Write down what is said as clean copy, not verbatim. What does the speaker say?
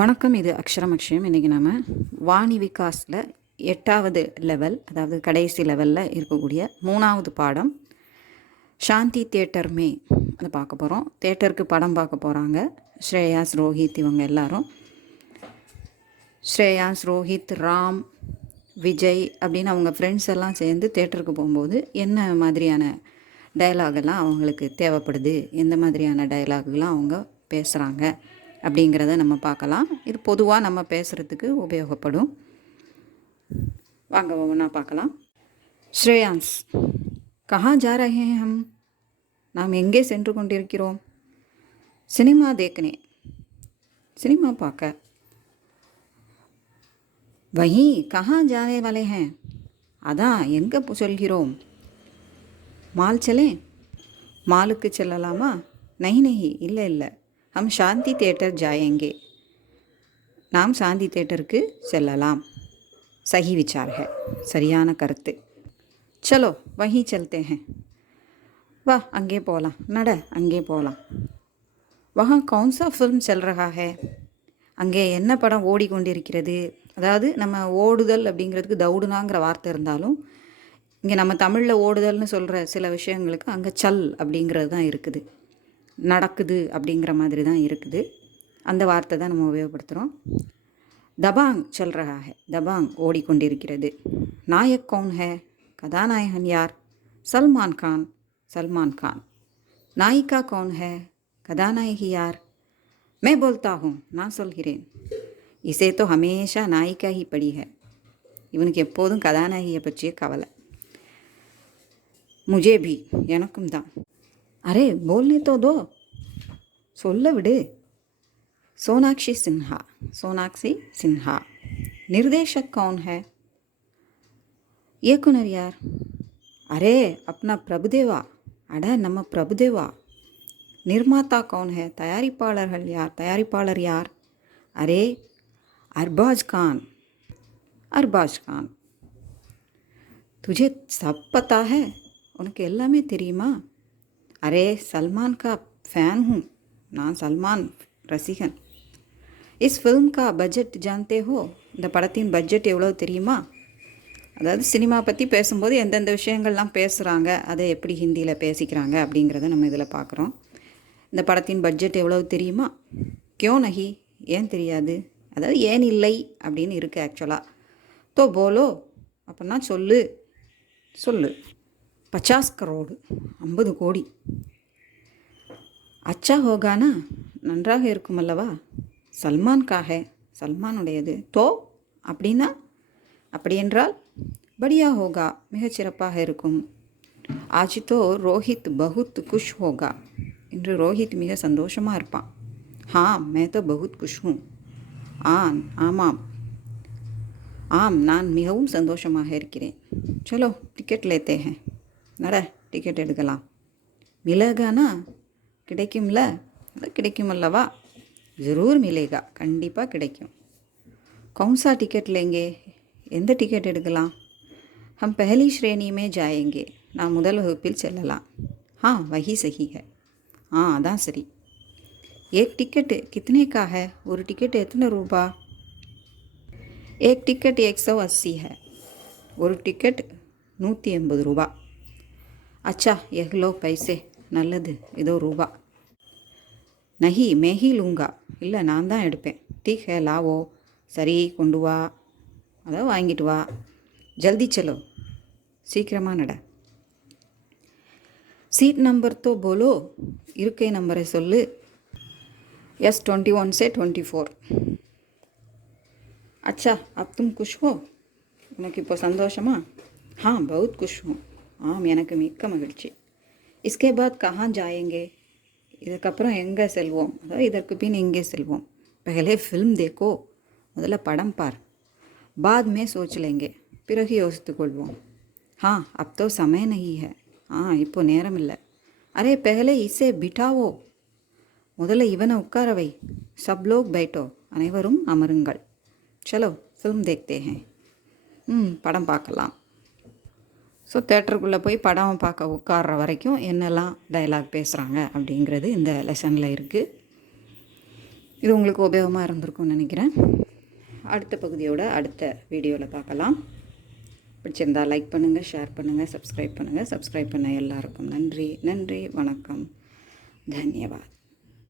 வணக்கம். இது அக்ஷரம் அக்ஷயம். இன்றைக்கி நம்ம வாணி விகாஸில் 8வது லெவல், அதாவது கடைசி லெவலில் இருக்கக்கூடிய 3வது பாடம் சாந்தி தியேட்டர் மே அதை பார்க்க போகிறோம். தியேட்டருக்கு படம் பார்க்க போகிறாங்க ஸ்ரேயாஸ், ரோஹித், இவங்க எல்லாரும். ஸ்ரேயாஸ், ரோஹித், ராம், விஜய் அப்படின்னு அவங்க ஃப்ரெண்ட்ஸ் எல்லாம் சேர்ந்து தியேட்டருக்கு போகும்போது என்ன மாதிரியான டயலாகெல்லாம் அவங்களுக்கு தேவைப்படுது, எந்த மாதிரியான டயலாகுலாம் அவங்க பேசுகிறாங்க அப்படிங்கிறத நம்ம பார்க்கலாம். இது பொதுவாக நம்ம பேசுகிறதுக்கு உபயோகப்படும். வாங்க ஒவ்வொன்றா பார்க்கலாம். ஸ்ரேயான்ஸ், கஹா ஜா ரஹே ஹம், நாம் எங்கே சென்று கொண்டிருக்கிறோம்? சினிமா தேக்கனே, சினிமா பார்க்க. வஹி கஹா ஜானே வாலே ஹேன், அதான் எங்கே சொல்கிறோம்? மால் சலே, மாலுக்கு செல்லலாமா? நஹி நஹி, இல்லை இல்லை, हम शांति थिएटर जाएंगे, நாம் சாந்தி தியேட்டருக்கு செல்லலாம். சஹி விசார் है, சரியான கருத்து. சலோ வஹி चलते हैं, வா அங்கே போகலாம், நட அங்கே போகலாம். வஹா கौन सा फिल्म चल रहा है, அங்கே என்ன படம் ஓடிக்கொண்டிருக்கிறது? அதாவது நம்ம ஓடுதல் அப்படிங்கிறதுக்கு தௌடுனாங்கிற வார்த்தை இருந்தாலும் இங்கே நம்ம தமிழில் ஓடுதல்னு சொல்கிற சில விஷயங்களுக்கு அங்கே சல் அப்படிங்கிறது தான் இருக்குது, நடக்குது அப்படிங்கிற மாதிரி தான் இருக்குது. அந்த வார்த்தை தான் நம்ம உபயோகப்படுத்துகிறோம். தபாங் சல் ரஹா ஹை, தபாங் ஓடிக்கொண்டிருக்கிறது. நாயக் கௌன் ஹை, கதாநாயகன் யார்? சல்மான் கான், சல்மான் கான். நாயிகா கௌன் ஹை, கதாநாயகி யார்? मैं बोलता हूँ, நான் சொல்கிறேன். இசே தோ ஹமேஷா நாயிகா ஹி படி ஹை, இவனுக்கு எப்போதும் கதாநாயகியை பற்றிய கவலை. முஜே பி, எனக்கும் தான். அரே போல்னே தோ தோ, சொல்ல விடு. சோனாக்ஷி சின்ஹா, சோனாக்ஷி சின்ஹா. நிர்தேஷக் கौन है, இயக்குனர் யார்? அரே அப்னா பிரபுதேவா, அட நம்ம பிரபுதேவா. நிர்மாதா कौन है, தயாரிப்பாளர்கள் யார், தயாரிப்பாளர் யார்? அரே அர்பாஸ் கான், அர்பாஸ் கான். துஜே சப் பத்தா है, உனக்கு எல்லாமே தெரியுமா? அரே சல்மான் கா ஃபேன் ஹூம், நான் சல்மான் ரசிகன். இஸ் ஃபில்ம் கா பட்ஜெட் ஜான்தே ஹோ, இந்த படத்தின் பட்ஜெட் எவ்வளோ தெரியுமா? அதாவது சினிமா பற்றி பேசும்போது எந்தெந்த விஷயங்கள்லாம் பேசுகிறாங்க, அதை எப்படி ஹிந்தியில் பேசிக்கிறாங்க அப்படிங்கிறத நம்ம இதில் பார்க்குறோம். இந்த படத்தின் பட்ஜெட் எவ்வளோ தெரியுமா? கியோ நஹி, ஏன் தெரியாது, அதாவது ஏன் இல்லை அப்படின்னு இருக்குது ஆக்சுவலாக. தோ போலோ, அப்படின்னா சொல்லு, சொல்லு. 50 கரோடு, 50 கோடி. அச்சா ஹோகானா, நன்றாக இருக்கும் அல்லவா? சல்மான் காஹே, சல்மானுடையது. தோ அப்படின்னா, அப்படி என்றால் படியா ஹோகா, மிகச்சிறப்பாக இருக்கும். ஆஜ் தோ ரோஹித் பகுத் குஷ் ஹோகா, இன்று ரோஹித் மிக சந்தோஷமாக இருப்பான். ஹா மே தோ பகுத் குஷ் ஹூம், ஆமாம், ஆம் நான் மிகவும் சந்தோஷமாக இருக்கிறேன். சலோ டிக்கெட் லேத்தே ஹே, நட டிக்கெட் எடுக்கலாம். மிலேகானா, கிடைக்கும்ல, கிடைக்குமல்லவா? ஜரூர் மிலேகா, கண்டிப்பாக கிடைக்கும். கௌன்சா டிக்கெட் லேங்கே, எந்த டிக்கெட் எடுக்கலாம்? ஹம் பஹலி ஸ்ரேணியுமே ஜாயேங்கே, நான் முதல் வகுப்பில் செல்லலாம். வஹி சஹி ஹை, அதான் சரி. ஏக் டிக்கெட் கித்தனே கா ஹை, ஒரு டிக்கெட் எத்தனை ரூபா? ஏக் டிக்கெட் 180 ஹை, ஒரு டிக்கெட் 180 ரூபா. அச்சா எவ்வளோ பைசே, நல்லது, ஏதோ ரூபா. நஹி மேஹி லூங்கா, இல்லை நான் தான் எடுப்பேன். டீக் ஹே லாவோ, சரி கொண்டு வா, அதாவது வாங்கிட்டு வா. ஜல்தி செலோ, சீக்கிரமாக நட. சீட் நம்பர் தோ போலோ, இருக்கை நம்பரை சொல்லு. S21 से 24. अच्छा अब तुम खुश हो, உனக்கு இப்போ சந்தோஷமா? बहुत खुश हूँ, எனக்கு மிக்க மகிழ்ச்சி. இஸ்கே பாத் கஹா ஜாயேங்கே, இதுக்கப்புறம் எங்கே செல்வோம், அதாவது இதற்கு பின் எங்கே செல்வோம்? பஹலே ஃபில்ம் தேக்கோ, முதல்ல படம் பார். பாத் மே சோச் லேங்கே, பிறகு யோசித்து கொள்வோம். அப் தோ சமய நஹி ஹை, இப்போ நேரம் இல்லை. அரே பஹலே இசே பிட்டாவோ, முதல்ல இவனை உட்கார வை. சப் லோக் பைட்டோ, அனைவரும் அமருங்கள். சலோ ஃபில்ம் தேக்தே ஹே, படம் பார்க்கலாம். ஸோ தேட்டருக்குள்ளே போய் படம் பார்க்க உட்கார்ற வரைக்கும் என்னெல்லாம் டயலாக் பேசுகிறாங்க அப்படிங்கிறது இந்த லெசனில் இருக்குது. இது உங்களுக்கு உபயோகமாக இருந்திருக்கும்னு நினைக்கிறேன். அடுத்த பகுதியோட அடுத்த வீடியோவில் பார்க்கலாம். பிடிச்சிருந்தால் லைக் பண்ணுங்கள், ஷேர் பண்ணுங்கள், சப்ஸ்கிரைப் பண்ணுங்கள். சப்ஸ்கிரைப் பண்ண எல்லாருக்கும் நன்றி. நன்றி, வணக்கம், தன்யவாத்.